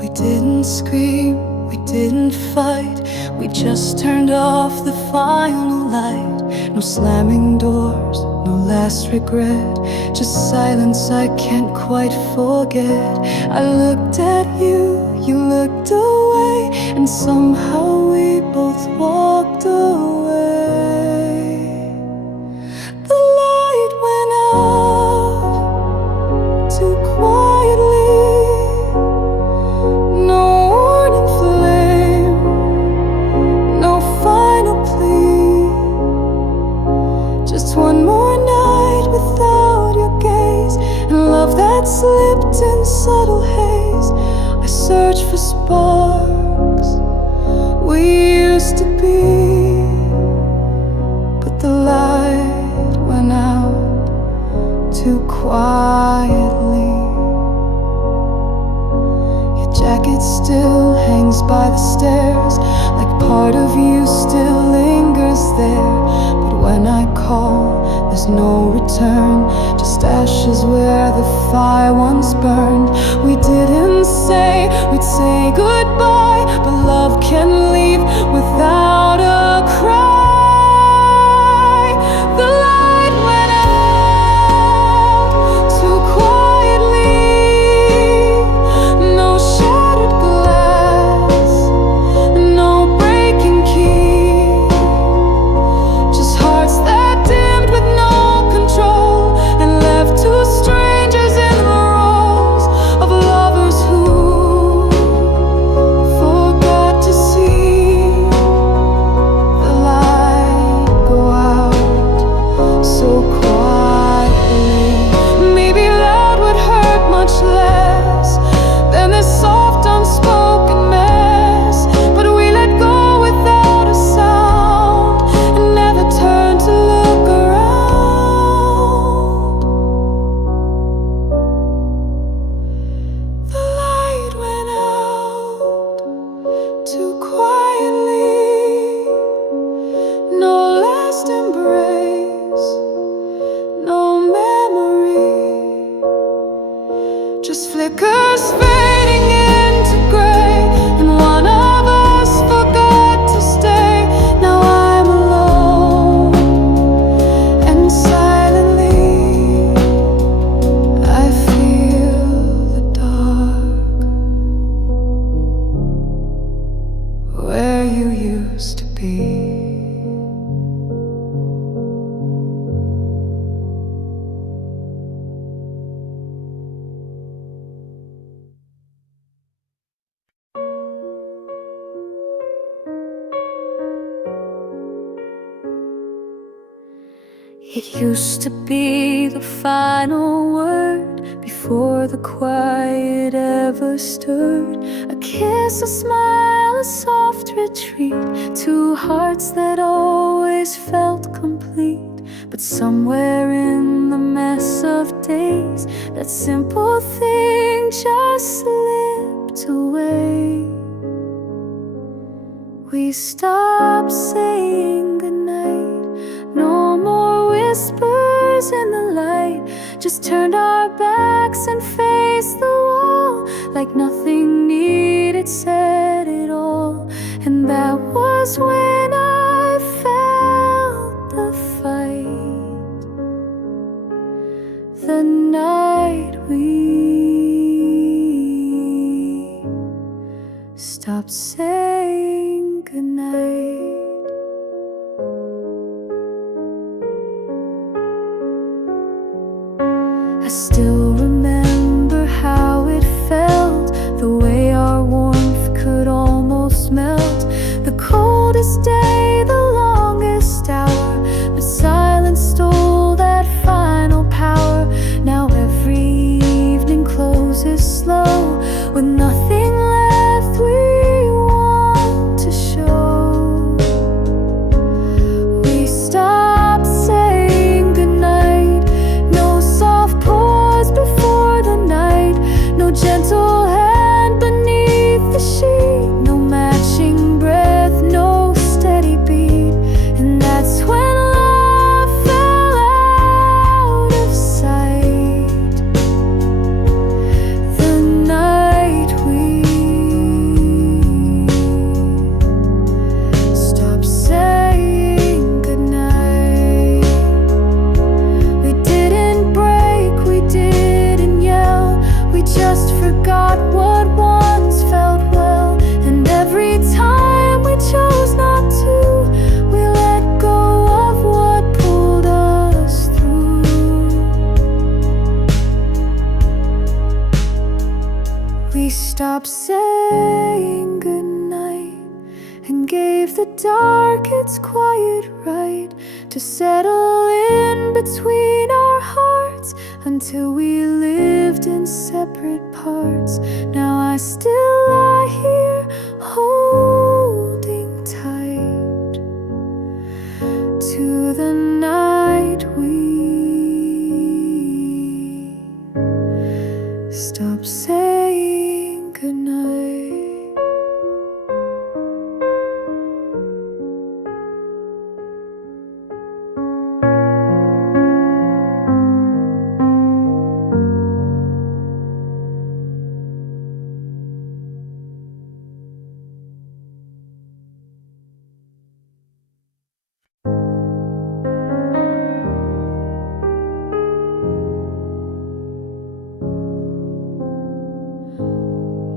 We didn't scream, we didn't fight. We just turned off the final light. No slamming doors, no last regret, just silence I can't quite forget. I looked at you, you looked away, and somehow we both walked away. The light went out too quietly. No warning flame, no final plea. Just one more night without your gaze, and love that slipped in subtle haze. I search for sparks we used to be, but the light went out too quietly. Your jacket still hangs by the stairs, like part of you still lingers there. But when I call, there's no return, just ashes where the fire once burned. We didn't say we'd say goodbye, but love can leave without a cry. The light went out too quietly. No shattered glass, no breaking key, just hearts that dimmed with no control, and left two strangers in the roles of lovers who forgot to see the light go out so quietly. Maybe loud would hurt much less than this soft unspoken mess, but we let go without a sound and never turned to look around. The light went out too quietly. No last embrace, no memory, just flickers fading into gray, and one of us forgot to stay. Now I'm alone, and silently I feel the dark, where you used to be. It used to be the final word before the quiet ever stirred. A kiss, a smile, a soft retreat, two hearts that always felt complete. But somewhere in the mess of days, that simple thing just slipped away. We stopped saying goodnight, no more whispers in the light, just turned our backs and faced the wall, like nothing needed said at all. And that was when I felt the fight, the night we stopped saying goodnight. I still remember how it felt, the way our warmth could almost melt. The coldest day, the longest hour, but silence stole that final power. Now every evening closes slow, with nothing left we want to show. We stopped saying goodnight, no soft pause before stopped saying goodnight and gave the dark its quiet right to settle in between our hearts until we lived in separate parts. Now I still lie here holding tight to the night we stopped saying goodnight.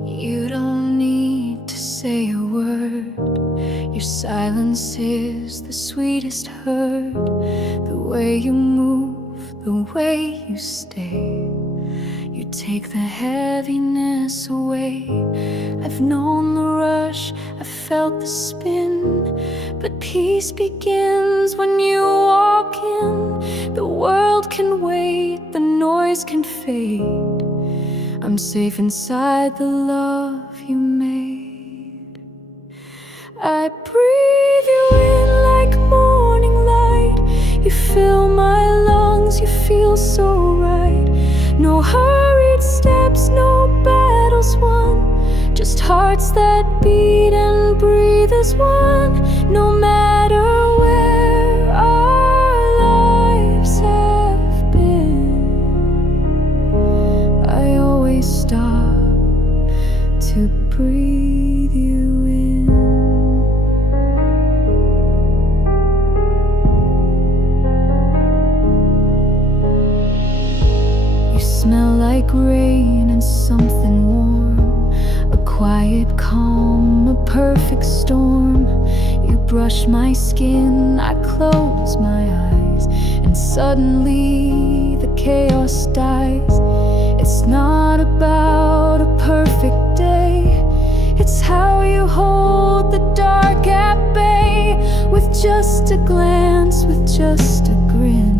You don't need to say a word. Your silence is the sweetest heard. The way you move, the way you stay, you take the heaviness away. I've known the rush, I've felt the spin, but peace begins when you walk in. The world can wait, the noise can fade. I'm safe inside the love you made. I breathe you in like morning light. You fill my lungs, you feel so right. No hurried steps, no battles won, just hearts that beat and breathe as one. No matter where our lives have been, I always stop to breathe you in. You smell like rain and something warm, a quiet calm, a perfect storm. You brush my skin, I close my eyes, and suddenly the chaos dies. It's not about a perfect day, it's how you hold the dark at bay. With just a glance, with just a grin,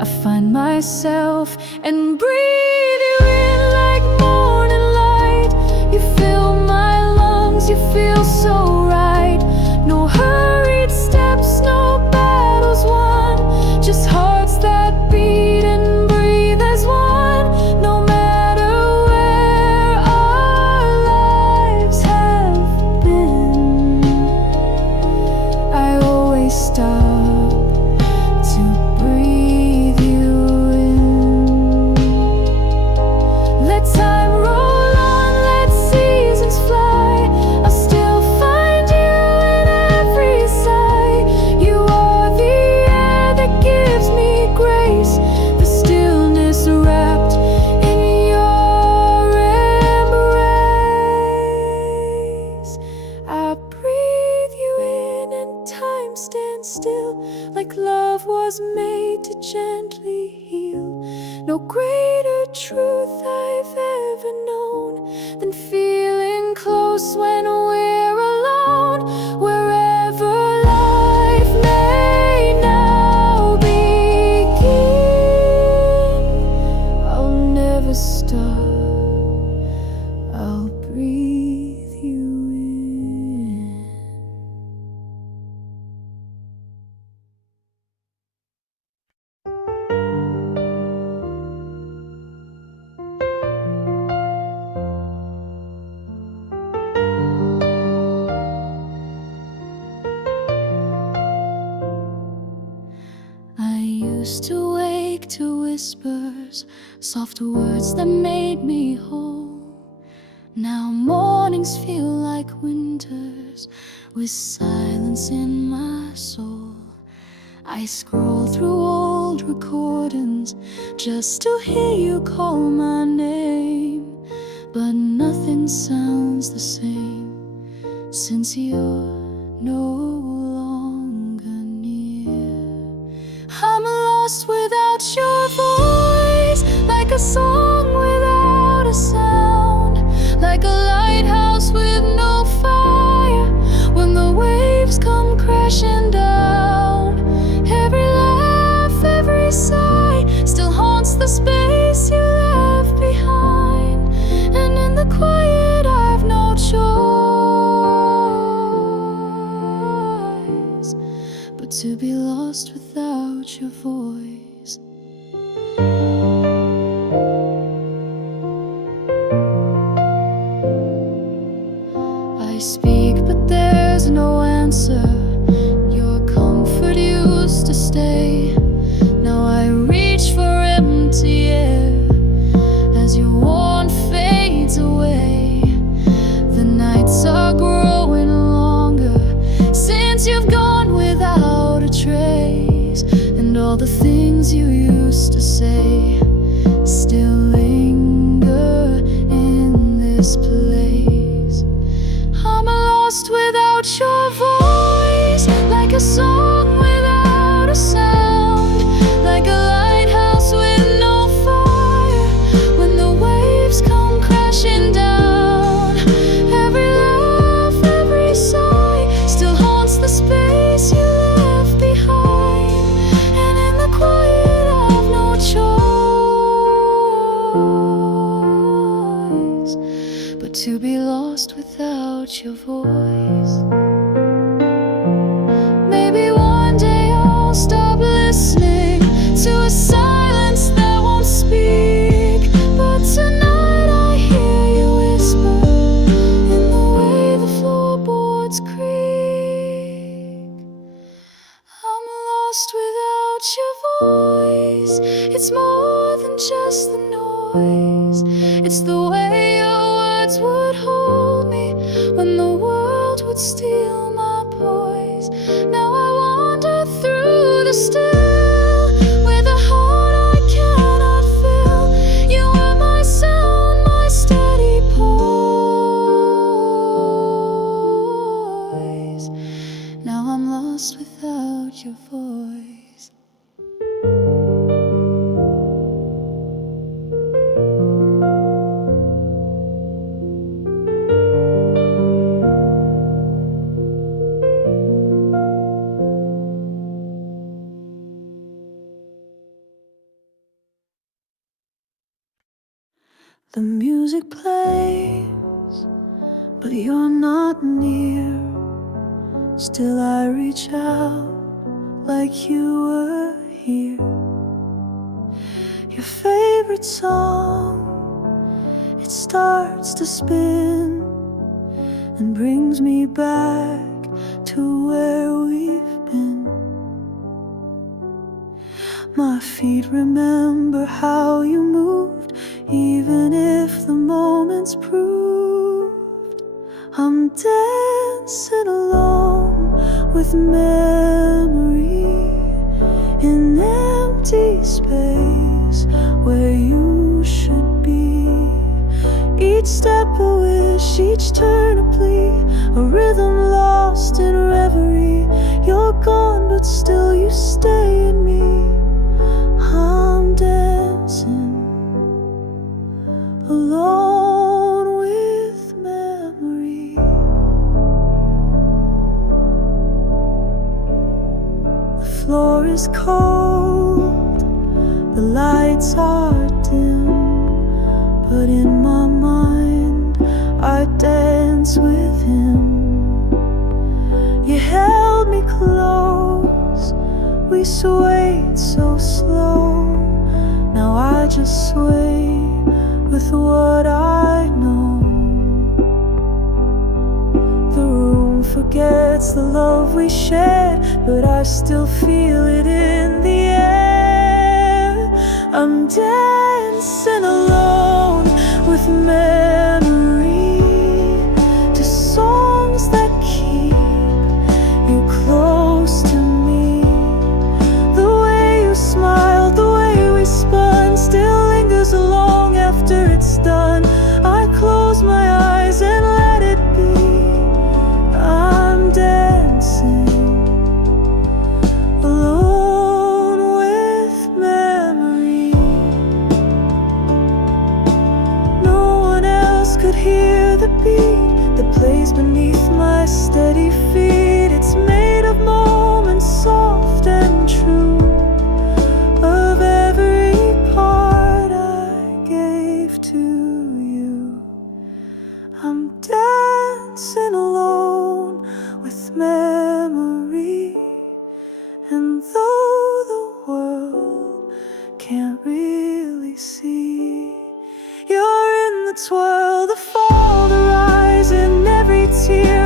I find myself and breathe you in like morning light. You fill my lungs, you feel so right. No hurried steps, no battles won, just hearts that beat and breathe as one. No matter where our lives have been, I always stop to breathe you in. Let time roll on, let seasons fly, I'll still find you in every sigh. You are the air that gives me grace, the stillness wrapped in your embrace. I breathe you in and time stands still, like love was made to gently heal. No greater truth I've ever known than feeling close when we're alone. Wherever life may now begin, I'll never stop, I'll breathe you in. I used to wake to whispers, soft words that made me whole. Now mornings feel like winters, with silence in my soul. I scroll through old recordings just to hear you call my name, but nothing sounds the same since you're no longer near. I'm lost without your voice, like a song without a sound, like I speak, but there's no answer. Your comfort used to stay. Now I reach for empty air as your warmth fades away. The nights are growing longer since you've gone without a trace, and all the things you used to say still linger in this place. I'm lost without your voice, like a song without a sound, like a lighthouse with no fire when the waves come crashing down. Every laugh, every sigh still haunts the space you left behind, and in the quiet I've no choice but to be lost without your voice. Maybe one day I'll stop listening to a silence that won't speak, but tonight I hear you whisper in the way the floorboards creak. I'm lost without your voice. It's more than just the noise. It's the way your words would hold me when the world would steal my poise. Now I wander through the still with a heart I cannot fill. You were my sound, my steady poise. Now I'm lost without your voice. The music plays, but you're not near. Still I reach out like you were here. Your favorite song, it starts to spin and brings me back to where we've been. My feet remember how you moved, even if the moment's proved. I'm dancing alone with memory in empty space where you should be. Each step a wish, each turn a plea, a rhythm lost in reverie. You're gone, but still you stay in me. I'm dancing alone with memory. The floor is cold, the lights are dim, but in my mind I dance with him. You held me close, we swayed so slow. Now I just sway with what I know. The room forgets the love we shared, but I still feel it in the air. I'm dancing alone with memory to songs that keep you close to me. The way you smiled, the way we spun, still lingers long after it's done. I close my eyes and let it be. I'm dancing alone with memory. No one else could hear the beat that plays beneath my steady feet. It's made of moments soft and true, of every part I gave to you. I'm dancing alone with memory, and though the world can't really see, you're in the twirl, the fall, the rise, in every tear.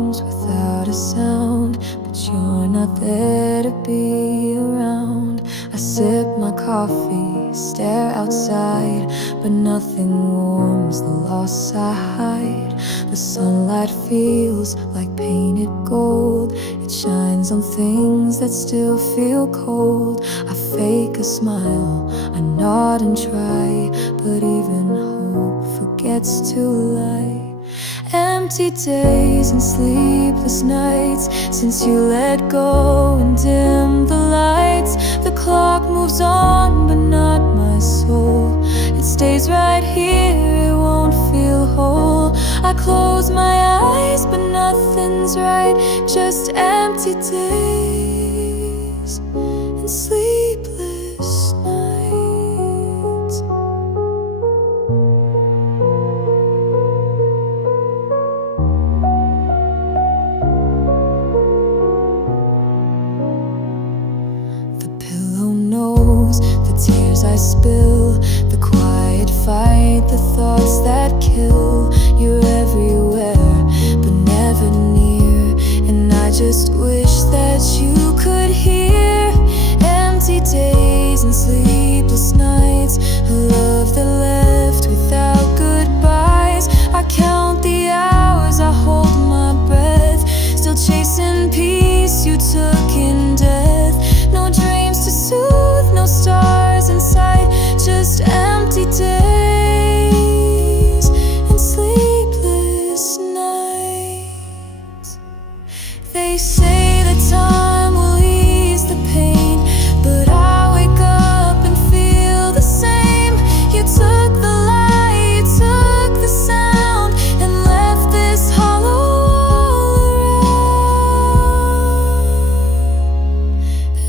rooms without a sound, but you're not there to be around. I sip my coffee, stare outside, but nothing warms the loss I hide. The sunlight feels like painted gold. It shines on things that still feel cold. I fake a smile, I nod and try, but even hope forgets to lie. Empty days and sleepless nights since you let go and dim the lights. The clock moves on, but not my soul. It stays right here, it won't feel whole. I close my eyes, but nothing's right. Just empty days and sleepless nights. The tears I spill, the quiet fight, the thoughts that kill. You're everywhere, but never near, and I just wish that you could hear. Empty days and sleepless nights, a love that left without goodbyes. I count the hours, I hold my breath, still chasing peace you took in death. No dreams to soothe, no stars in sight, just empty days and sleepless nights. They say that time will ease the pain, but I wake up and feel the same. You took the light, you took the sound, and left this hollow around.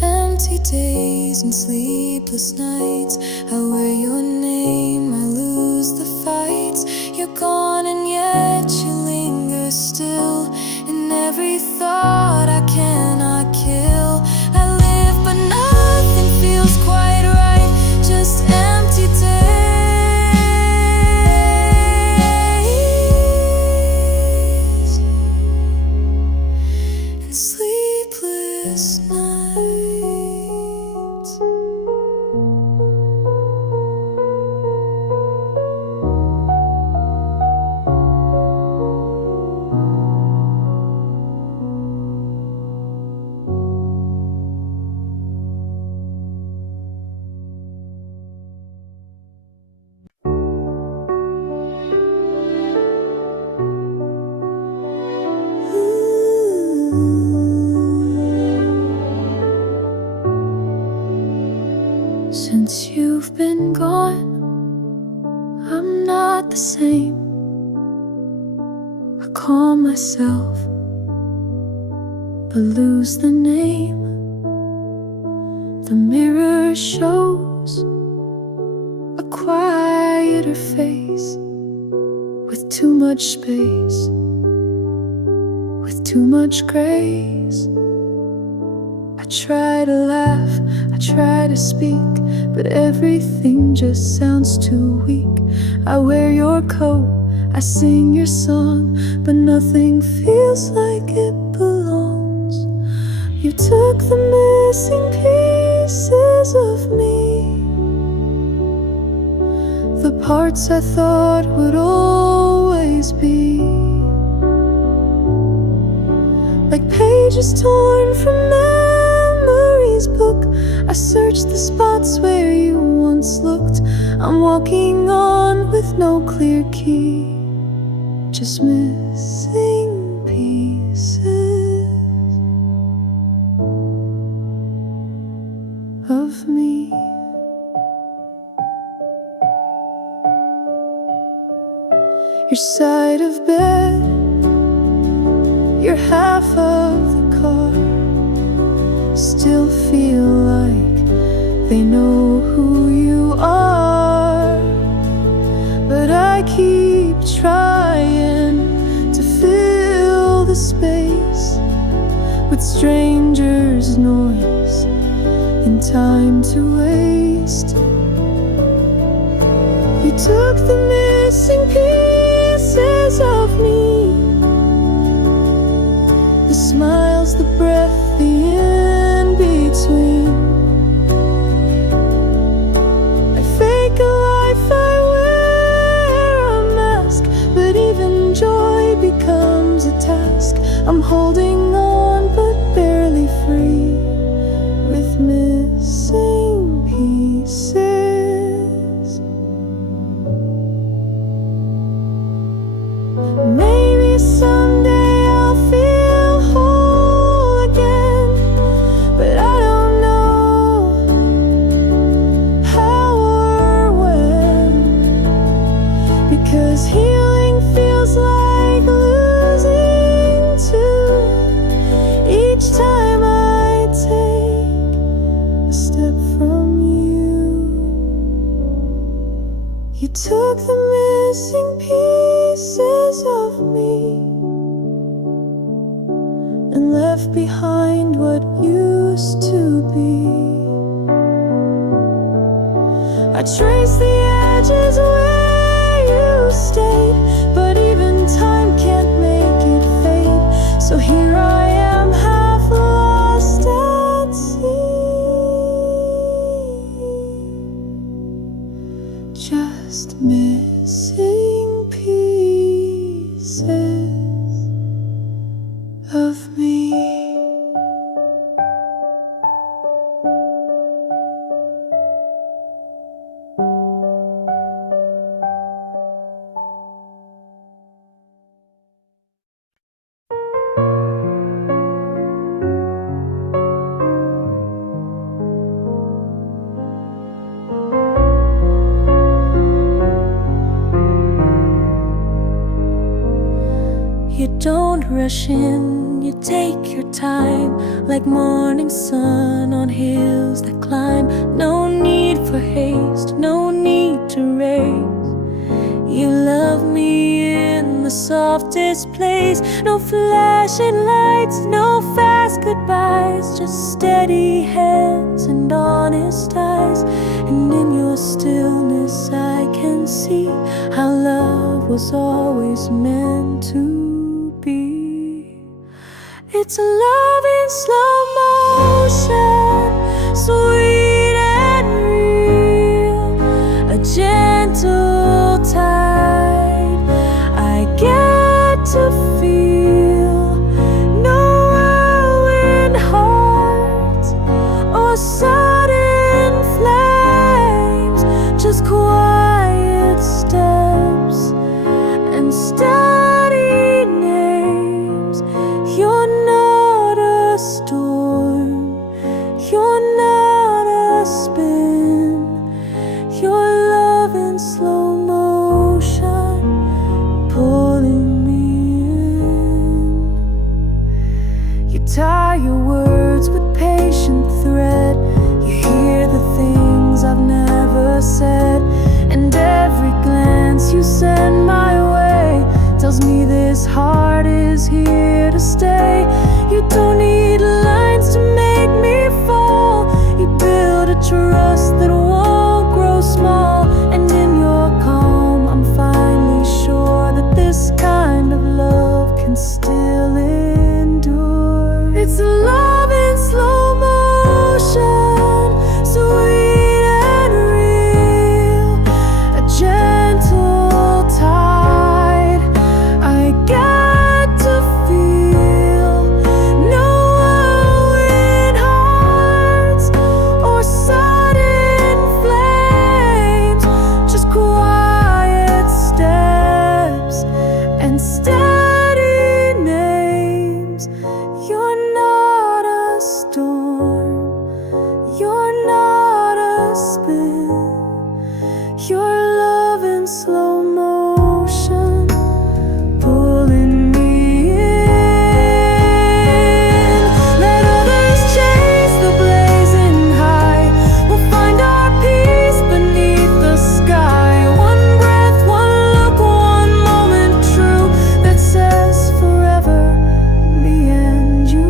Empty days and sleepless nights, I wear your name, I lose the fights. You're gone and yet you linger still, in every thought I cannot kill. I live but nothing feels quite right, just empty days and sleepless nights. Since you've been gone, I'm not the same. I call myself, but lose the name. The mirror shows a quieter face, with too much space, with too much grace. I try to laugh, I try to speak, but everything just sounds too weak. I wear your coat, I sing your song, but nothing feels like it belongs. You took the missing pieces of me, the parts I thought would always be, like pages torn from memory's book. I searched the spots where you once looked. I'm walking on with no clear key, just missing pieces of me. Your side of bed, your half of the car, still feel like they know who you are. But I keep trying to fill the space with strangers' noise and time to waste. You took the missing pieces of me, the smiles, the breath, the in-between. I fake a life, I wear a mask, but even joy becomes a task. I'm holding on but barely free, with missing pieces. Maybe someday I'll feel whole again, but I don't know how or when, because healing feels like losing too. Each time I take a step from you, you took the missing pieces of me and left behind what used to be. I traced the edges where you stayed, but even time can't make it fade. So here I am, half lost at sea, just missing pieces of me. You don't rush in, you take your time, like morning sun on hills that climb. No need for haste, no need to race. You love me in the softest place. No flashing lights, no fast goodbyes, just steady hands and honest eyes. And in your stillness I can see how love was always meant to be. It's a love in slow motion, sweet and real, a gentle tide I get to feel. No whirlwind heart or sudden flames, just quiet steps and steady names. You're not a storm, you're not a spin. Your love in slow motion, pulling me in. You tie your words with patient thread. You hear the things I've never said, and every glance you send my way tells me this heart is here to stay. You don't need lines to make me fall. You build a trust that won't grow small. And in your calm I'm finally sure that this kind of love can still endure. It's a love in slow motion, sweet and real, a gentle tide I get to feel. No whirlwind hearts or sudden flames, just quiet steps and steady names. You're not a storm, you're not a spin. Your love in slow motion, pulling me in. Let others chase the blazing high. We'll find our peace beneath the sky. One breath, one look, one moment true, that says forever, me and you.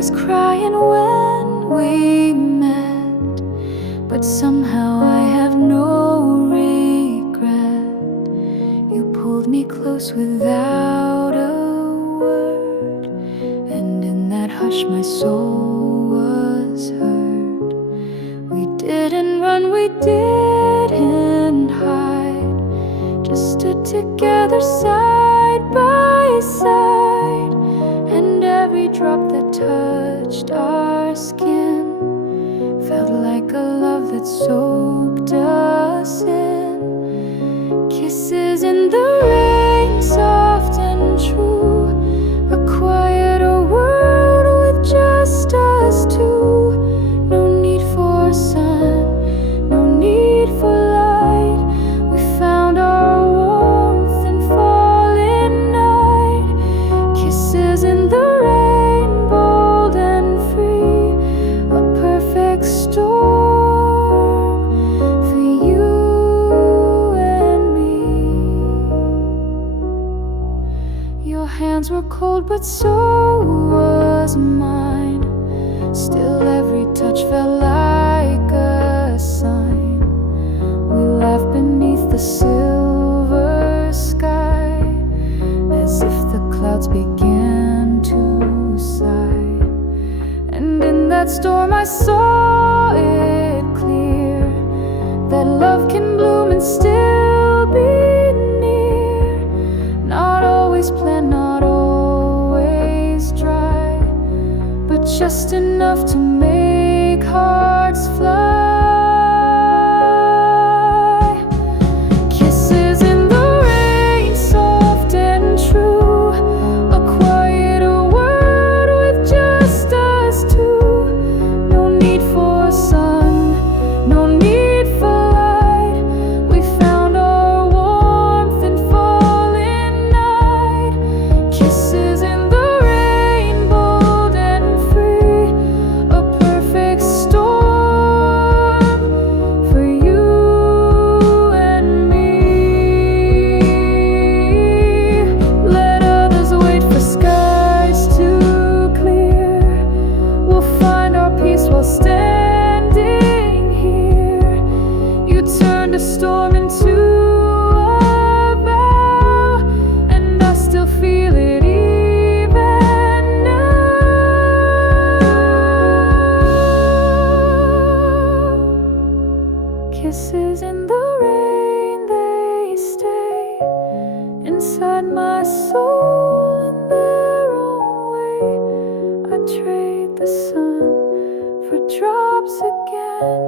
was crying when we met, but somehow I have no regret. You pulled me close without a word, and in that hush my soul was heard. We didn't run, we didn't hide, just stood together side by side. And every drop that touched our skin felt like a love that soaked us in. Kisses in the rain, soft and true, a quieter world with just us two. No need for sun, no need for light. We found our warmth in falling night. Kisses in the rain, bold and free, a perfect storm for you and me. Your hands were cold, but so was mine. Still every touch felt like a sign. We laughed beneath the silver sky, as if the clouds began to sigh. And in that storm I saw it clear, that love can bloom and still be near. Not always planned, not always dry, but just enough to make hearts fly. Kisses in the rain, soft and true, a quieter word with just us two. No need for sun, no need for light. We found our warmth in falling night. Kisses in the rain, bold and free, a perfect storm for you and me. Let others wait for skies to clear. We'll find our peace while standing here. You turned a storm into a vow, and I still feel it even now. Kisses in the rain, they stay inside my soul in their own way. I'd trade the sun for drops again,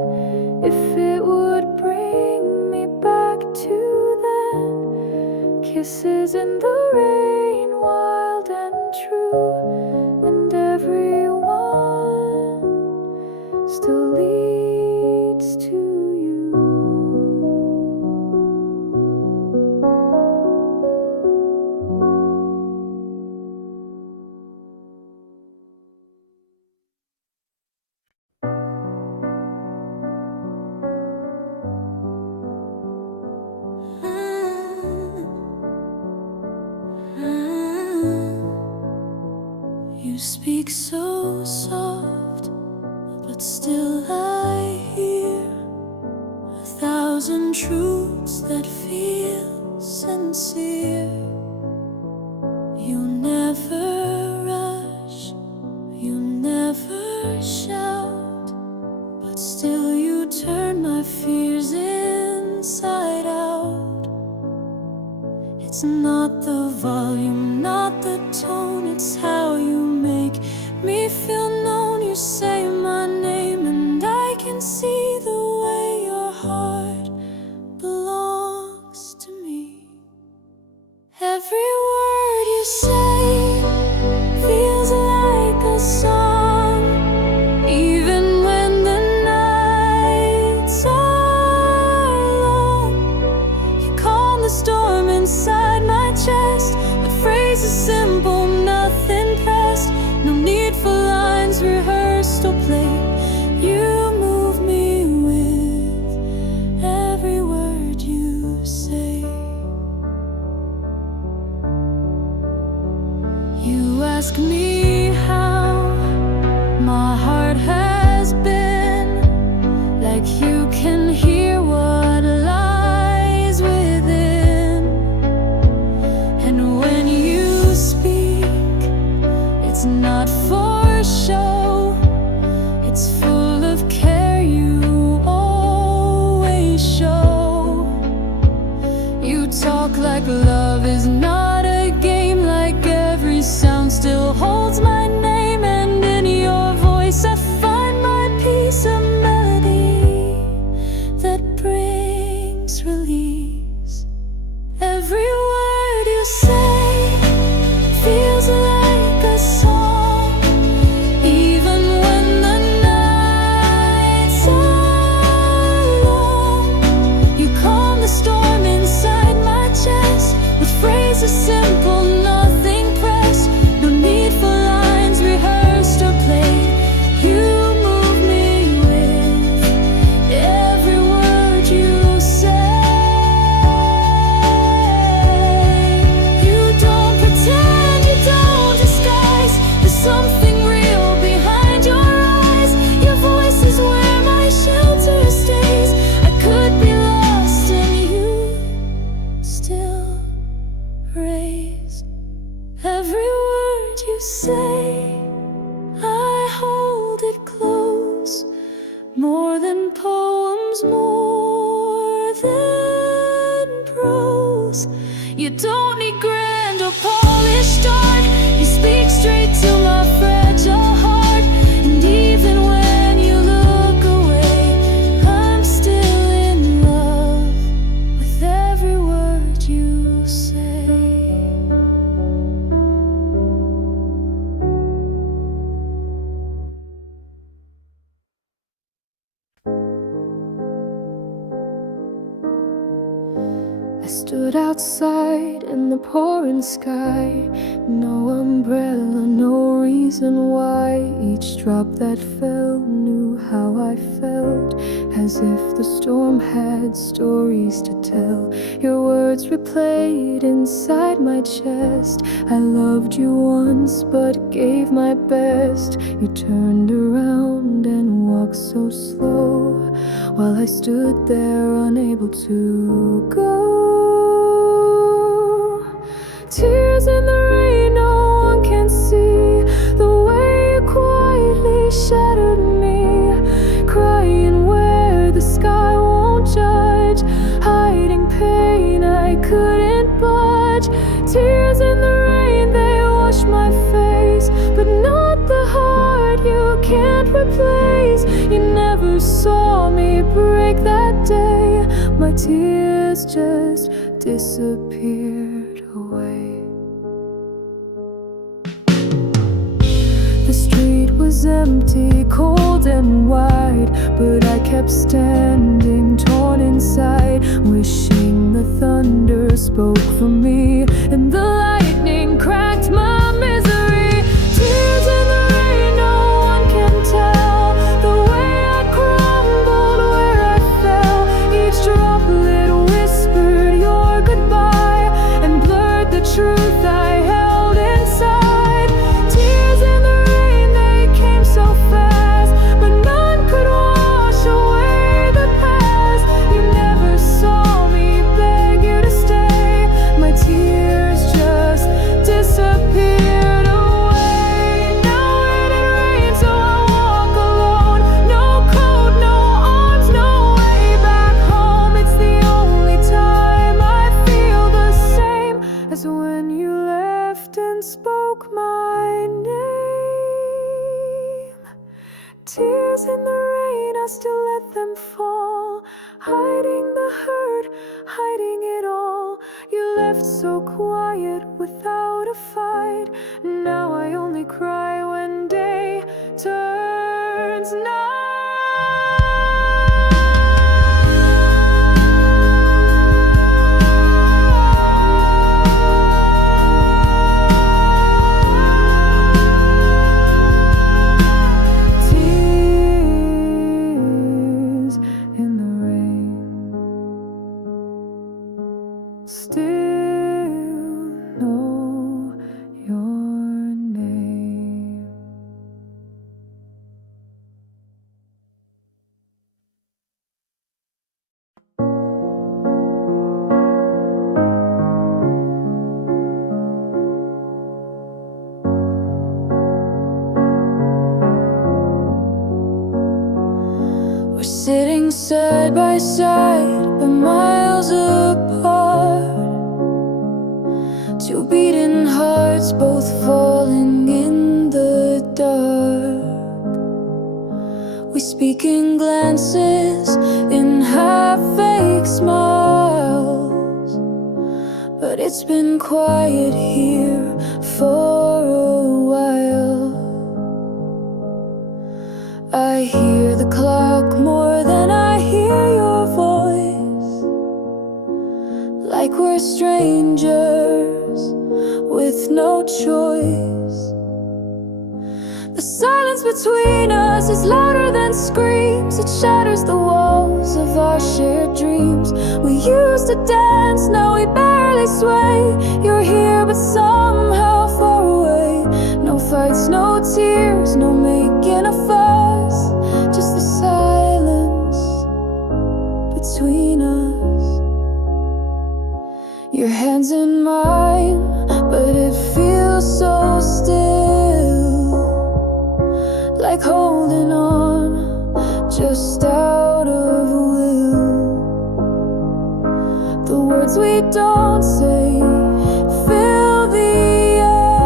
if it would bring me back to then. Kisses in the rain, wild and true, and everyone still leads to you. You speak so soft, but still I hear 1,000 truths that feel sincere. You never rush, you never shout, but still you turn my fears inside out. It's not the volume, not the tone, it's how you make me feel known. You say my name and I can see the way your heart belongs to me. Every word you say feels like a song, even when the nights are long. You calm the storm inside my chest with phrases simple, nothing like you can hear what lies within. And when you speak, it's not for show, it's full of care, you always show. You talk like love is not a game, like every sound still holds my name. And in your voice I find my peace, a melody that brings release. Every word you say feels like a song, even when the nights are long. You calm the storm inside my chest with phrases simple, nothing pressed. No need for lines rehearsed or played. You move me with every word you say. You don't pretend, you don't disguise. There's something real behind your eyes. Your voice is where my shelter stays. I could be lost and you still raise. Every word you say, I hold it close. More than poems, more than prose. You don't need grand or polished art. You speak straight to my fragile heart. And even when you look away, I'm still in love with every word you say. I stood outside in the pouring sky, no umbrella, no reason why. Each drop that fell knew how I felt, as if the storm had stories to tell. Your words replayed inside my chest. I loved you once but gave my best. You turned around and walked so slow, while I stood there unable to go. Tears in the rain, no one can see the way you quietly shattered me. Crying where the sky won't judge, hiding pain I couldn't budge. Tears in the rain, they wash my face, but not the heart you can't replace. You never saw me break that day. My tears just disappeared away. The street was empty, cold and wide, but I kept standing, torn inside, wishing the thunder spoke for me and the lightning cracked my misery. Tears in the rain, no one can tell the way I crumbled, where I fell. Each droplet whispered your goodbye and blurred the truth I held inside. Tears in the rain, they came so fast, but none could wash away the past. You never saw me beg you to stay. My tears just disappeared away. Now it rains, so I walk alone. No coat, no arms, no way back home. It's the only time I feel the same as when you left and spoke my name. Tears in the rain, I still let them fall, hiding the hurt, hiding it all. You left so quiet without a fight. Now I only cry when day turns night. Tears in the rain, still know your name. Standing side by side, but miles apart. Two beating hearts, both falling in the dark. We speak in glances, in half-fake smiles, but it's been quiet here for a while. I hear the clock more than I hear your voice, like we're strangers with no choice. The silence between us is louder than screams. It shatters the walls of our shared dreams. We used to dance, now we barely sway. You're here but somehow far away. No fights, no tears, no making a fuss, just the silence between us. Your hands in mine, but it feels so still, like holding on just out of will. The words we don't say fill the air.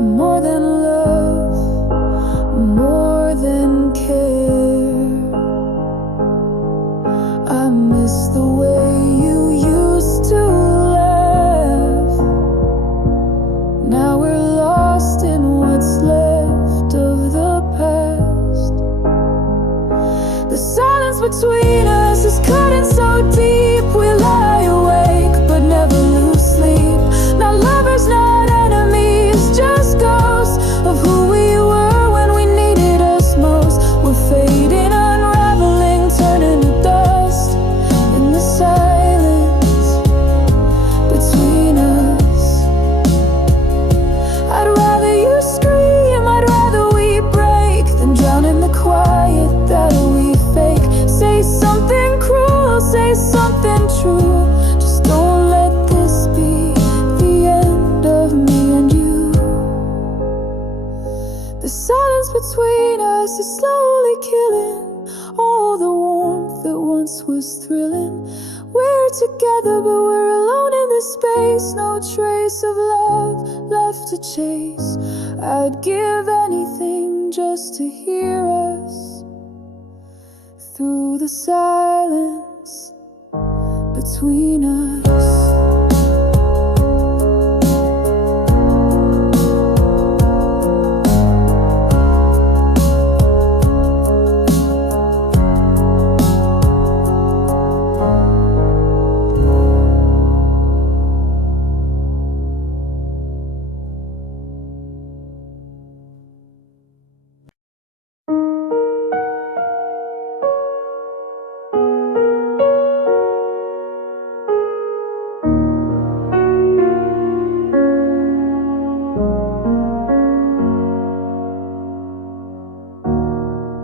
More than love, more than care. I miss the way you used to laugh. Now we're lost in what's left of the past. The silence between us is cutting so deep. We lie awake but never lose sleep. Not lovers, not enemies, just ghosts of who we were when we needed us most. We're fading, unraveling, turning to dust in the silence between us. I'd rather you scream, I'd rather we break than drown in the quiet that we fake. Say something cruel, say something true. Just don't let this be the end of me and you. The silence between us is slowly killing all the warmth that once was thrilling. We're together but we're alone in this space. No trace of love left to chase. I'd give anything just to hear us through the silence between us.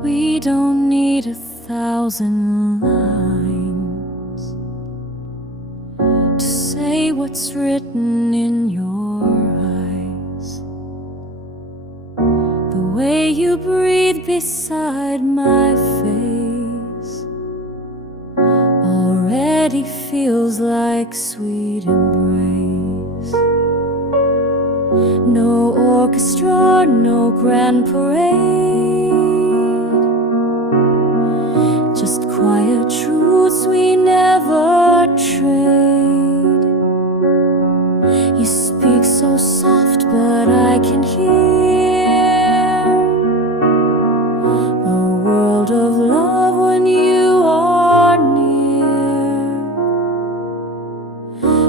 We don't need 1,000 lines to say what's written in your eyes. The way you breathe beside my face already feels like sweet embrace. No orchestra, no grand parade, just quiet truths we never trade. You speak so soft, but I can hear a world of love when you are near.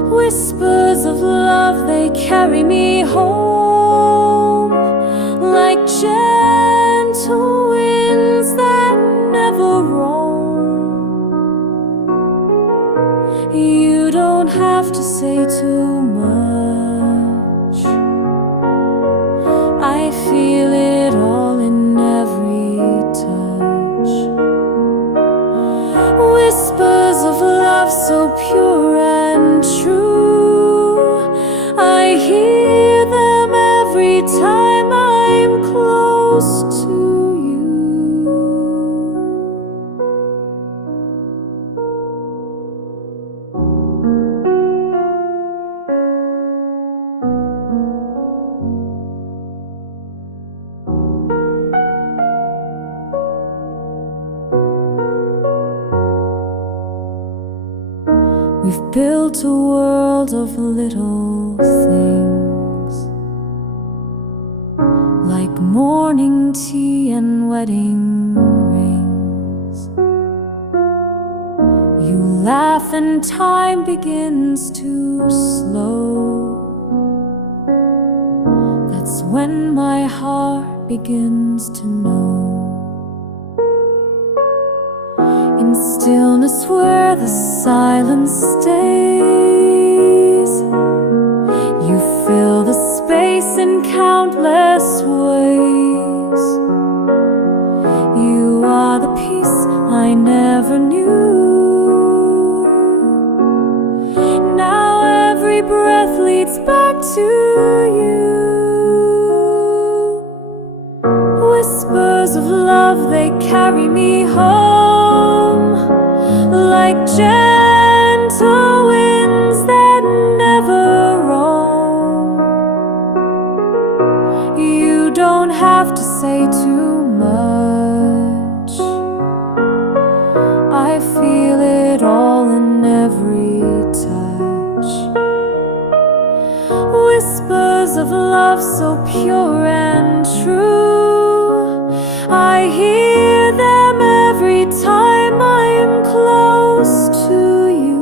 Whispers of love, they carry me home like gentle winds that never roam. You don't have to say too much. I feel it all in every touch. Whispers of love so pure and true. I hear them every time I'm close to you. We've built a world of little things, like morning tea and wedding rings. You laugh and time begins to slow. That's when my heart begins to know. In stillness where the silence stays, you fill the space in countless ways. You are the peace I never knew. Now every breath leads back to you. Whispers of love, they carry me home, like gentle winds that never roam. You don't have to say too much, I feel it all in every touch. Whispers of love so pure and true, I hear them every time I am close to you.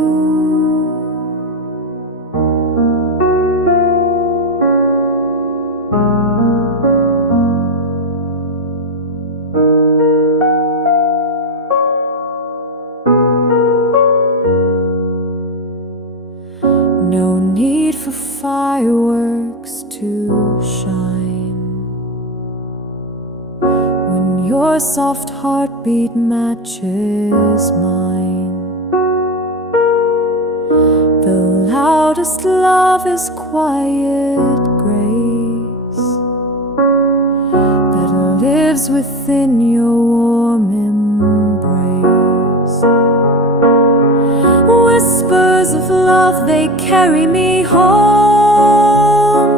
No need for fireworks to shine when your soft heartbeat matches mine. The loudest love is quiet grace that lives within your warm embrace. Whispers of love, they carry me home.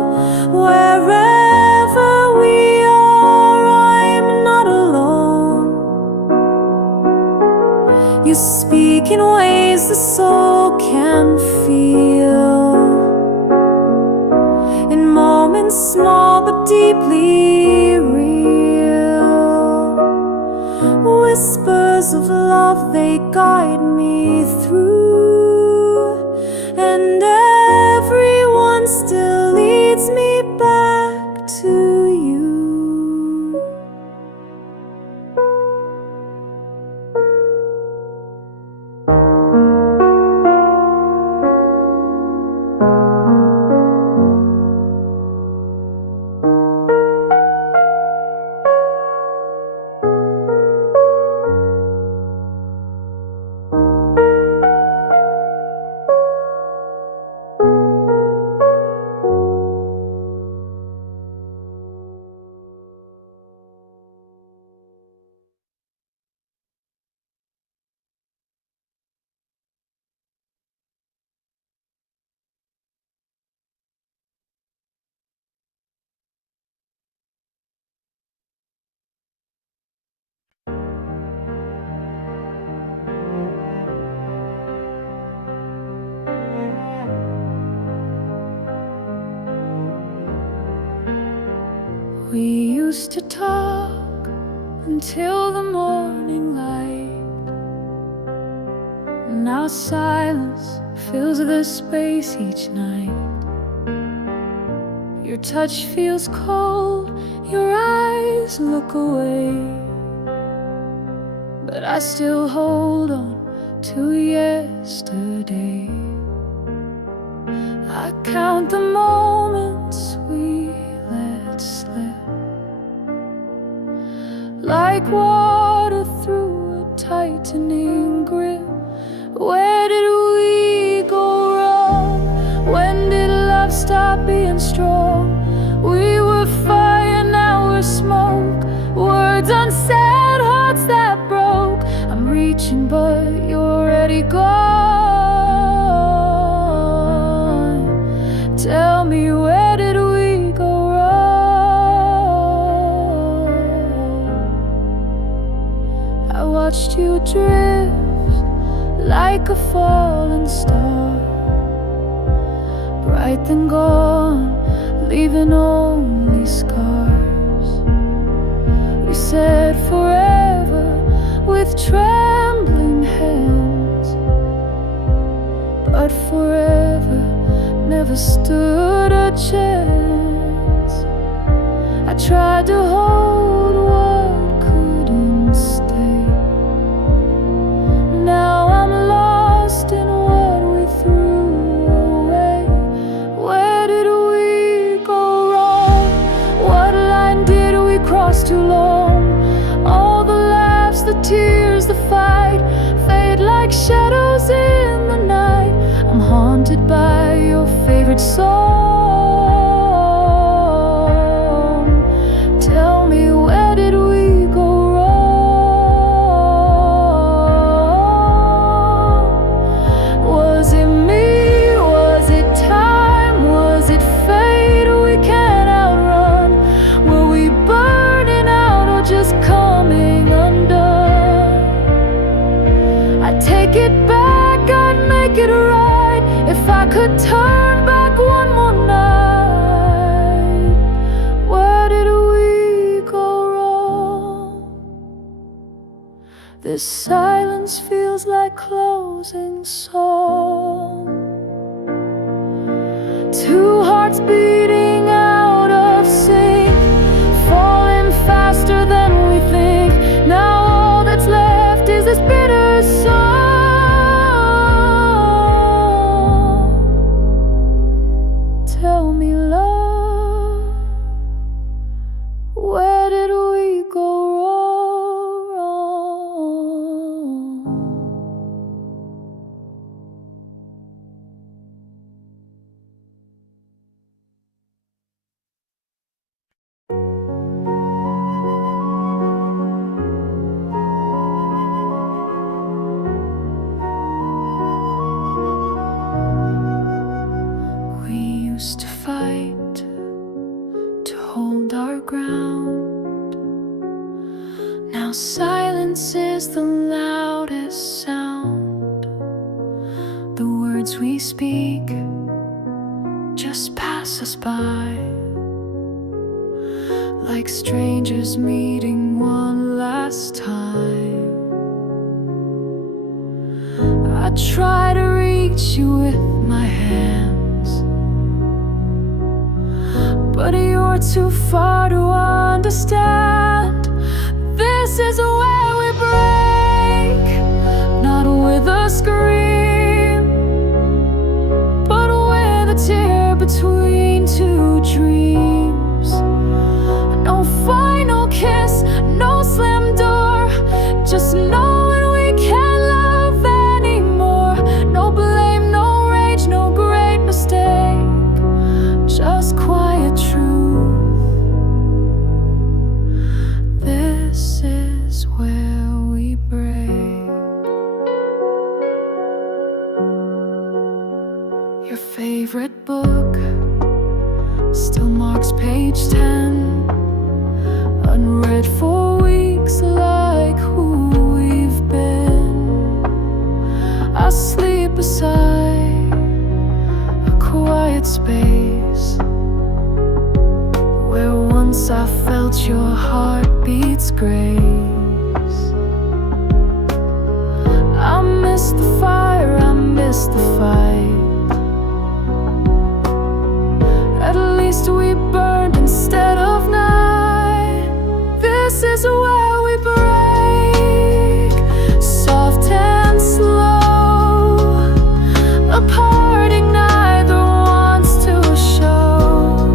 Wherever we are, I'm not alone. You speak in ways the soul can feel, in moments small but deeply real. Whispers of love, they guide me through, and everyone still leads me back to you. We used to talk until the morning light. Now silence fills the space each night. Your touch feels cold, your eyes look away, but I still hold on to yesterday. I count the moments we let slip, like water through a tightening grip. Where did we go wrong? When did love stop being strong? We were fire, now we're smoke. Words unsaid, hearts that broke. I'm reaching but you're already gone. Tell me, where did we go wrong? I watched you drift like a fallen star, bright then gone, leaving only scars. We said forever with trembling hands, but forever never stood a chance. I tried to hold what couldn't stay. Now I'm lost in what we threw away. Where did we go wrong? What line did we cross too long? All the laughs, the tears, the fight fade like shadows in the night. I'm haunted by your favorite song. Tell me, where did we go wrong? Was it me? Was it time? Was it fate we can't outrun? Were we burning out or just coming undone? I'd take it back, I'd make it right if I could turn back one more night. Where did we go wrong? This silence feels like closing song. Two hearts beating out of sync, falling faster than we think. Now all that's left is this bitter song. Tell me, love, where did we go wrong? We used to fight to hold our ground. Now silence is the loudest sound. The words we speak just pass us by, like strangers meeting one last time. I try to reach you with my hands, but you're too far to understand. This is where we break, not with a scream, but with a tear between two dreams. No final kiss, no slam door, just knowing we can't love anymore. No blame, no rage, no great mistake, just quiet truth. This is where we break. Your favorite book still marks page 10, unread for weeks, like who we've been. I sleep beside a quiet space where once I felt your heartbeat's grace. I miss the fire, I miss the fight. At least we burned instead of night. This is where we break, soft and slow, a parting neither wants to show.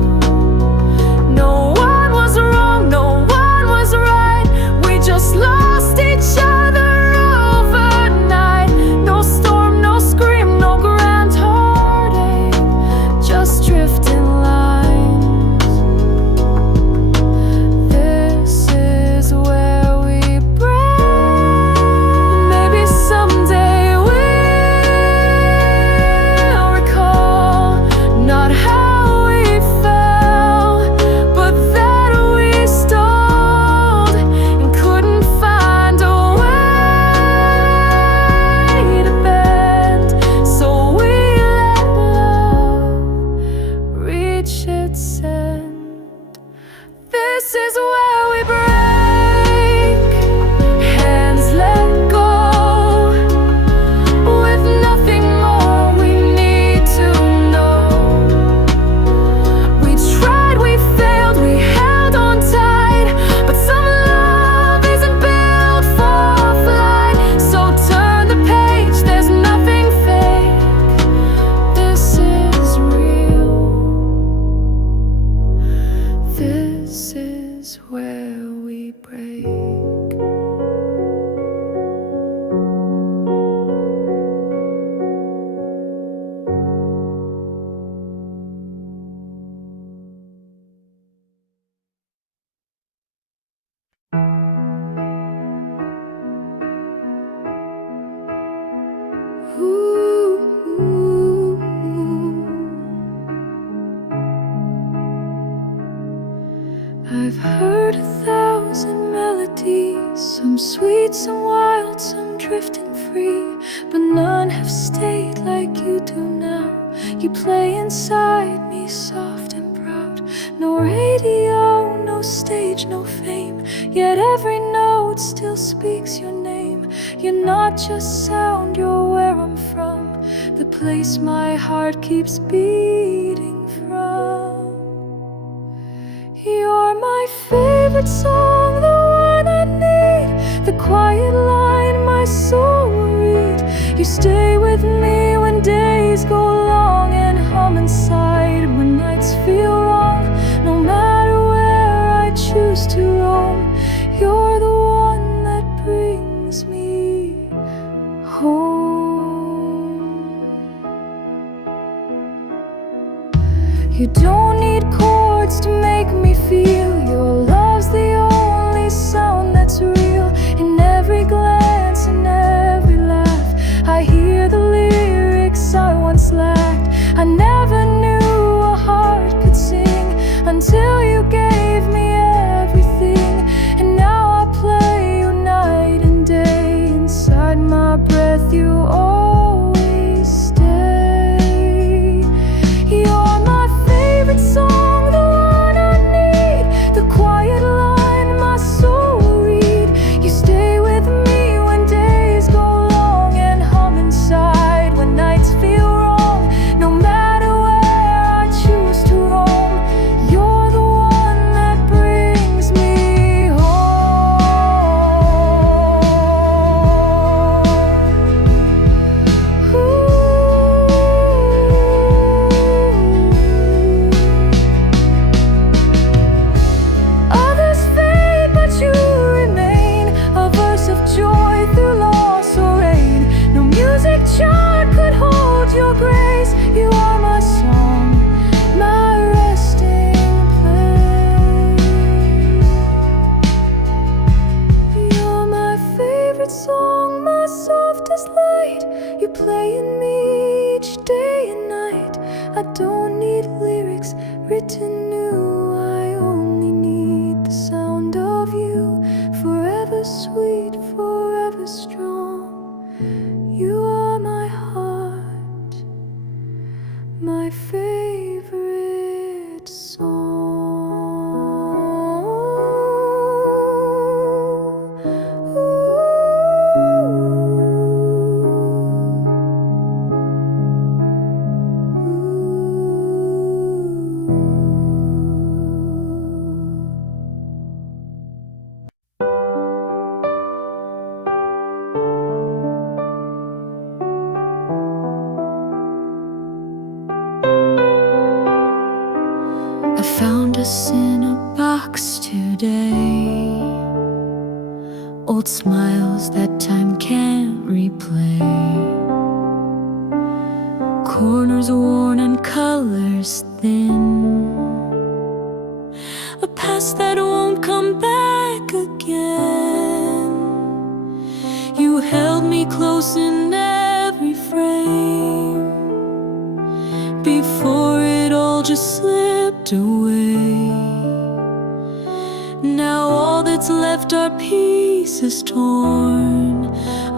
No one was wrong, no one was right. We just lost each other overnight. No storm, no scream, no grave. wild, some drifting free, but none have stayed like you do now. You play inside me, soft and proud. No radio, no stage, no fame, yet every note still speaks your name. You're not just sound, you're where I'm from, the place my heart keeps beating from. You're my favorite song, the one I need, the quiet line my soul will read. You stay with me when days go long, and hum inside when nights feel wrong. No matter where I choose to roam, you're the one that brings me home. You don't need chords to make me feel. Your love's the only sound that's real. In every glance, in every laugh, I hear the lyrics I once lacked. I never knew a heart could sing until you gave me everything. And now I play you night and day. Inside my breath you always stay. You're my favorite song, the one I need, the quiet line my soul will read. You stay with me when days go long, and hum inside when nights feel wrong. No matter where I choose to roam, you're the one that brings me home. Others fade, but you remain, a verse of joy through loss or rain. No music chart could hold your grace. You are my song, my resting place. You're my favorite song, my softest light. You play in me each day and night. I don't need lyrics written new, I only need the sound of you. Forever sweet, forever strong. You are my heart, my favorite song. I found us in a box today, old smiles that time can't replay, corners worn and colors thin, a past that won't come back again. You held me close in every frame before it all just slipped away. Now all that's left are pieces torn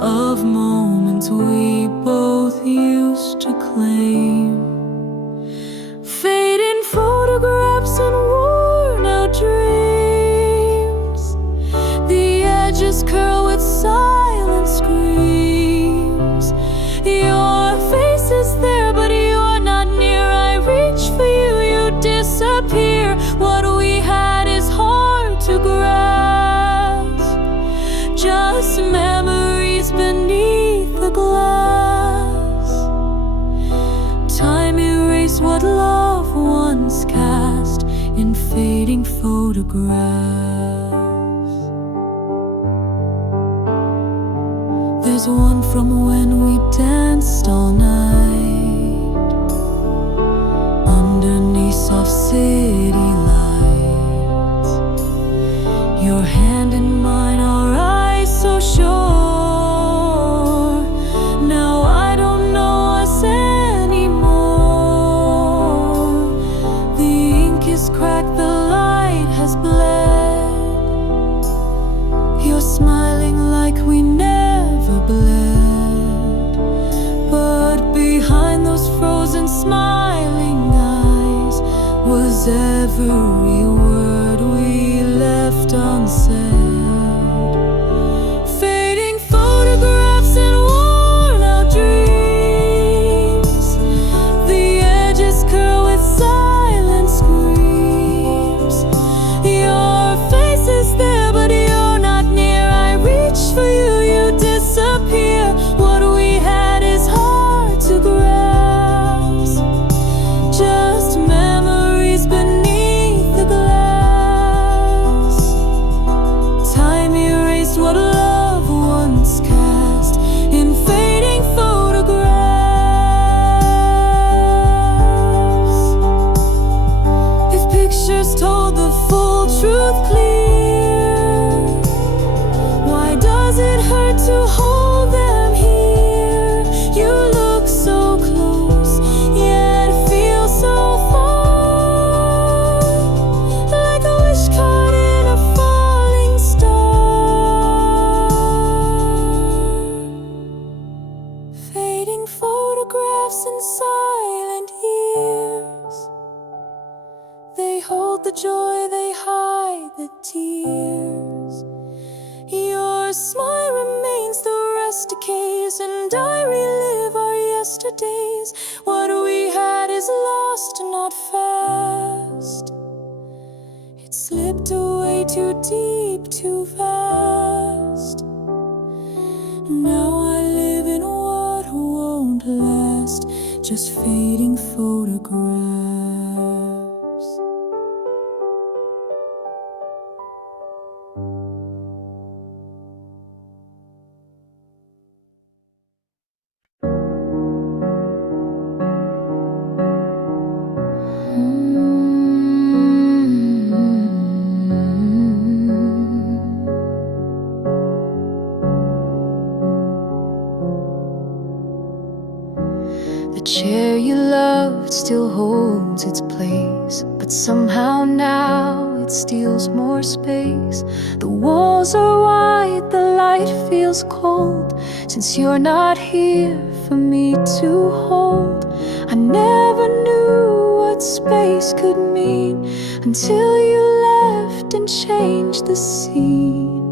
of moments we both used to claim, fading photographs and worn out dreams. The edges curl with silent screams. Your face is there, but you're not near. I reach for you, you disappear. What we had is hard to grasp, just memories beneath the glass. Time erased what love once cast in fading photographs. There's one from when we danced all night underneath soft city lights. Your hand in mine, our eyes so sure. Now I don't know us anymore. The ink is cracked, the light has bled. You're smiling like we never was every word we left unsaid. Fading photographs and worn out dreams. The edges curl with silent screams. Your face is there, but you're not near. I reach for you, you disappear. What we had is hard to grasp. Just memories beneath the glass. Time erased what love once cast in fading photographs. If pictures told the full truth clear, why does it hurt to hold them here? You look so close, yet feel so far, like a wish caught in a falling star. Fading photographs in silent years. They hold the joy, they hide the tears. Your smile remains, the rest decays, and I relive our yesterdays. What we had is lost, not fast. It slipped away too deep, too fast. Now I live in what won't last, just fading photographs. The chair you loved still holds its place, but somehow now it steals more space. The walls are white, the light feels cold, since you're not here for me to hold. I never knew what space could mean until you left and changed the scene.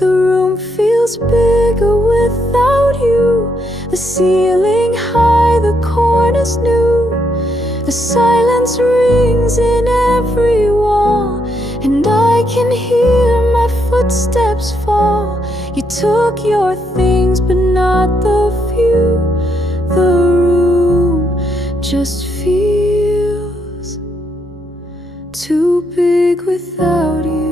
The room feels bigger without you. The ceiling high, the corners new. The silence rings in every wall, and I can hear my footsteps fall. You took your things, but not the view. The room just feels too big without you.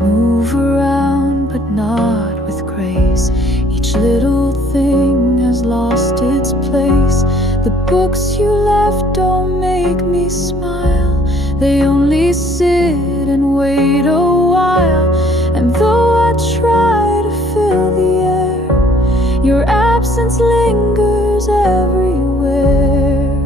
Move around, but not with grace. Each little thing has lost its place. The books you left don't make me smile. They only sit and wait a while. And though I try to fill the air, your absence lingers everywhere.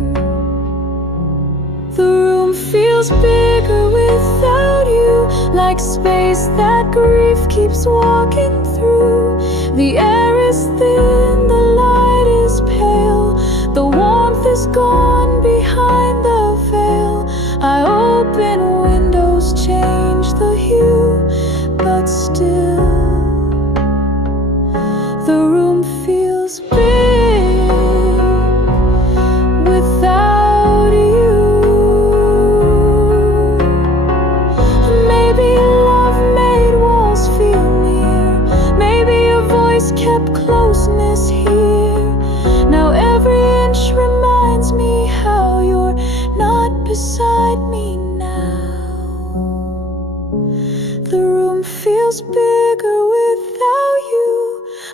The room feels bigger without you, like space that grief keeps walking through. The air is thin, the light is pale. The warmth is gone behind the veil. I open windows, change the hue, but still the room feels big without you. Maybe love made walls feel near. Maybe your voice kept closeness here. Now every inch reminds me how you're not beside me now. The room feels bigger without you,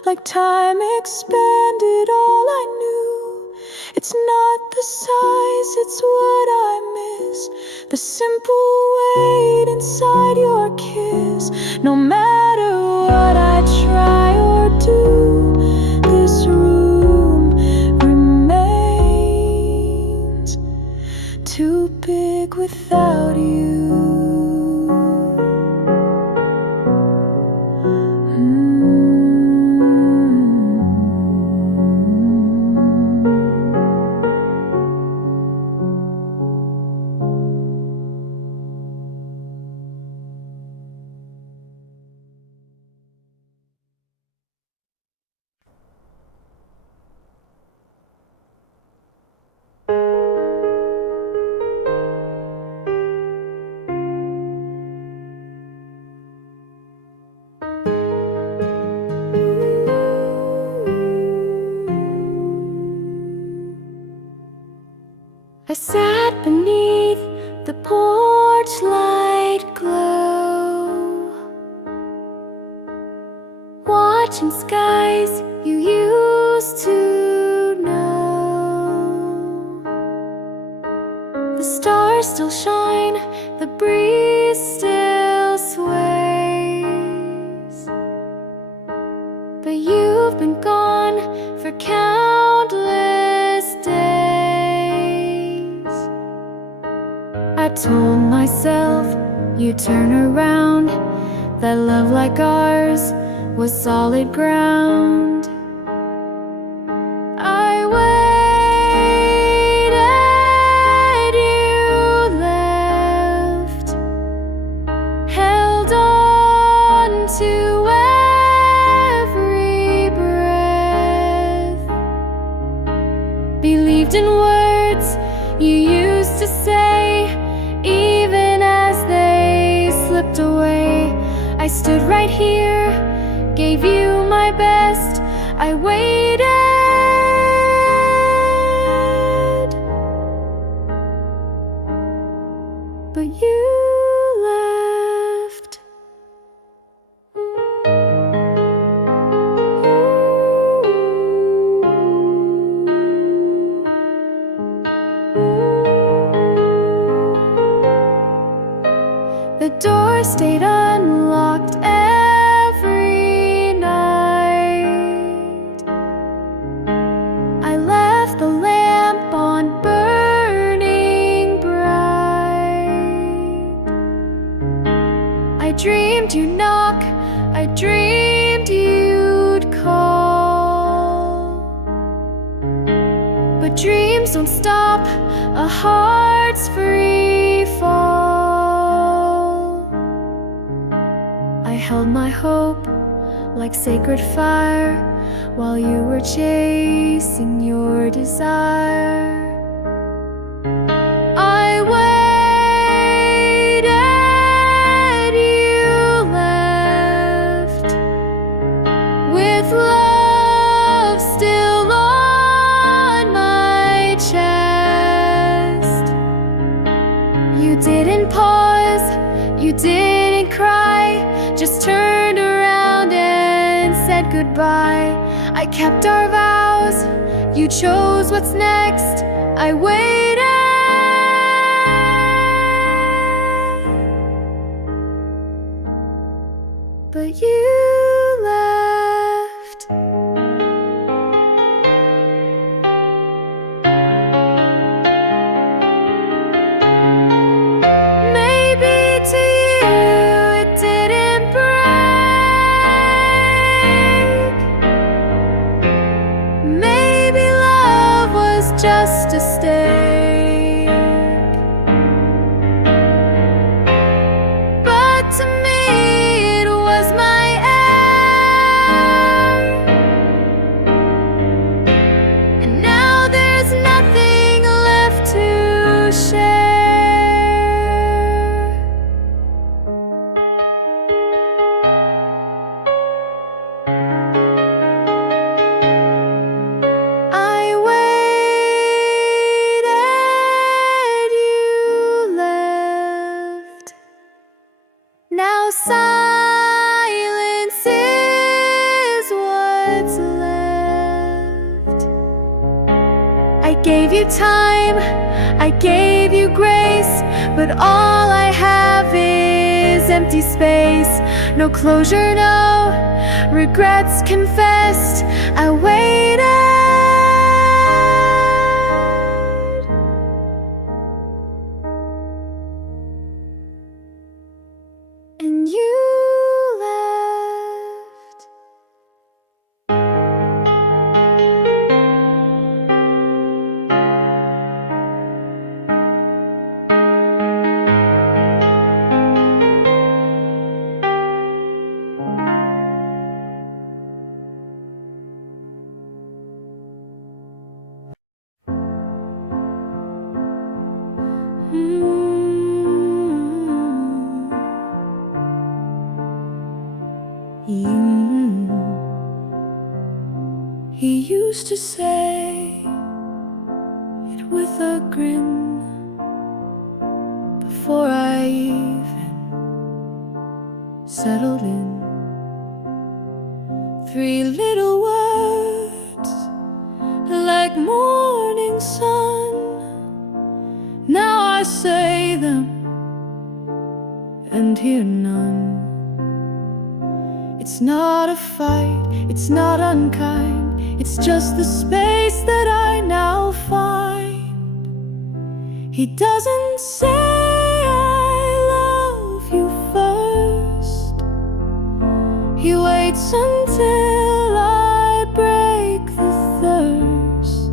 like time expanded all I knew. It's not the size, it's what I miss. The simple weight inside your kiss. No matter what I try or do, this room remains I sat beneath the porch light glow, watching skies you used to know. The stars still shine, the breeze still sways, but you've been gone for countless days. I told myself you'd turn around, that love like ours was solid ground. I waited, you left, held on to every breath, believed in words you used to say, even as they slipped away. I stood right here, gave you my best. I waited, but you left. The door stayed unlocked every night. I left the lamp on burning bright. I dreamed you'd knock, I dreamed you'd call, but dreams don't stop a heart's free fall. I held my hope like sacred fire while you were chasing your desire. I waited, you left, with love still on my chest. You didn't pause, you didn't cry, just turned around and said goodbye. I kept our vows, you chose what's next. I waited, but you left. Maybe to you it didn't break. Maybe love was just a stake. But to me it was my air, and now there's nothing left to share. I waited, you left. Now silence is what's left. I gave you time, I gave you grace, but all I have is empty space. No closure, no regrets confessed. I waited, and you left. He used to say it with a grin. before I even settled in. 3 little words like morning sun. Now I say them and hear none. It's not a fight, it's not unkind, it's just the space that I now find. He doesn't say I love you first. He waits until I break the thirst.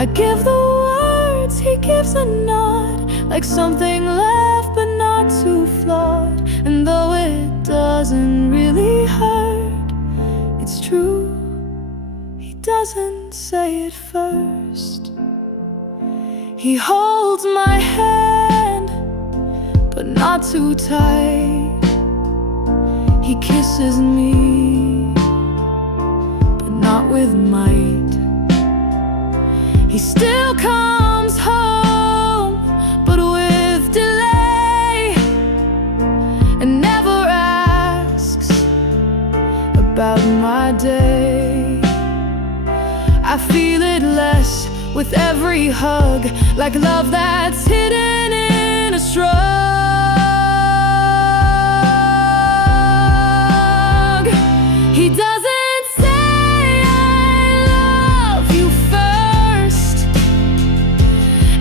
I give the words, he gives a nod, like something left but not too flawed. And though it doesn't really hurt, it's true, he doesn't say it first. He holds my hand, but not too tight. He kisses me, but not with might. He still comes home, but with delay, and never asks about my day. I feel it less with every hug, like love that's hidden in a shrug. He doesn't say I love you first,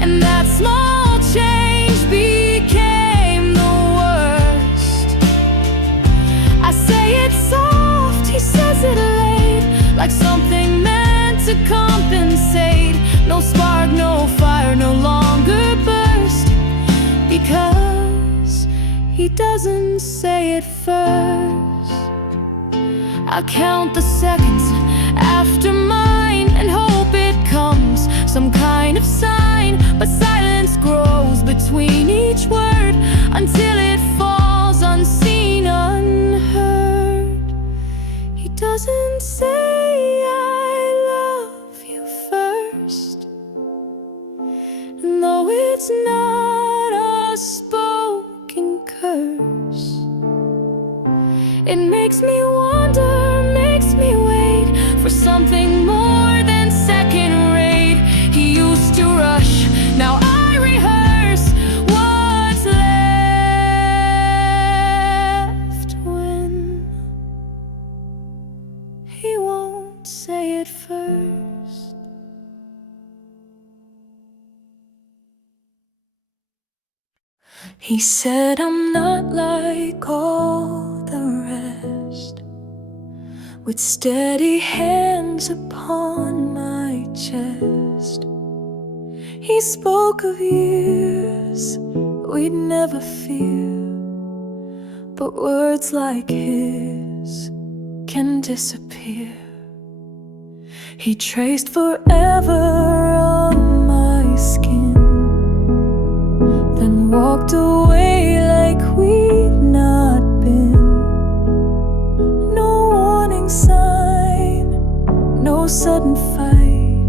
and that small change became the worst. I say it soft, he says it late, like something meant to compensate. No spark, no fire, no longer burst, because he doesn't say it first. I count the seconds after mine and hope it comes some kind of sign, but silence grows between each word until it falls unseen, unheard. He doesn't say I love you first, and though it's not a spoken curse, it makes me wonder, makes me wait for something more than second rate. He used to rush, now I rehearse what's left when he won't say it first. He said I'm not like all the rest, with steady hands upon my chest. He spoke of years we'd never fear, but words like his can disappear. He traced forever on my skin, then walked away like we'd not been. No warning sign, no sudden fight,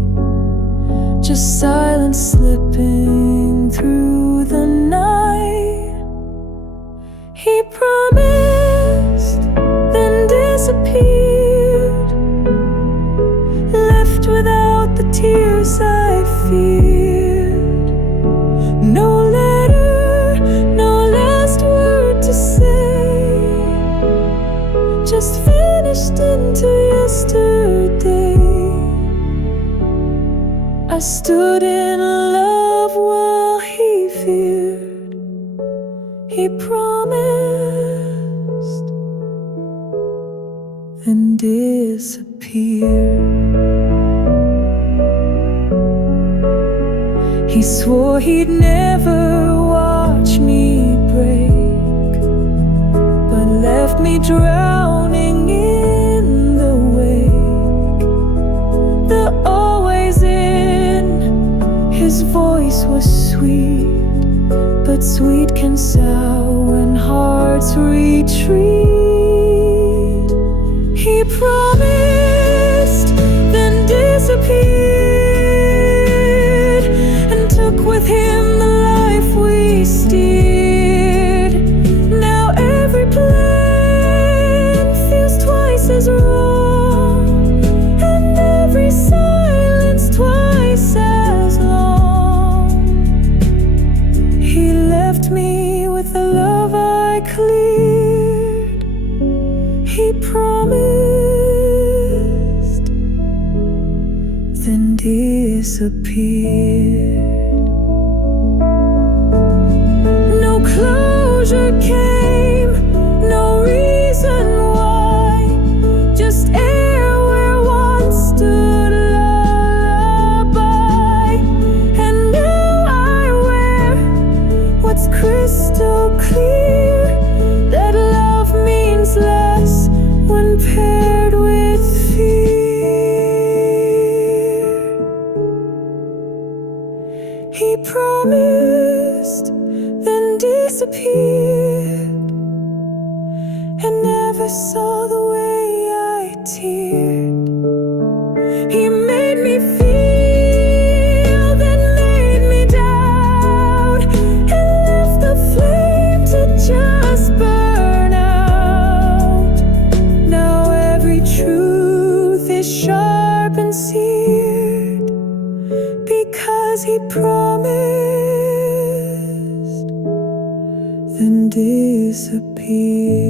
just silence slipping through the night. He promised, then disappeared, left without the tears I feared. No letter, no last word to say, just finished into yesterday. I stood in love while he feared. He promised, then disappeared. He swore he'd never watch me break, but left me drowning in the wake. The always in, his voice was sweet, but sweet can sour when hearts retreat. He promised, then disappeared, and took with him the life we disappeared. No closure came, no reason why, just air where once stood a lullaby. And now I wear what's crystal clear, that love means less when paired with fear. He promised, then disappeared, and never saw the way I teared. He made me feel, then laid me down, and left the flame to just burn out. Now every truth is sharp and seared, because he promised, then disappeared.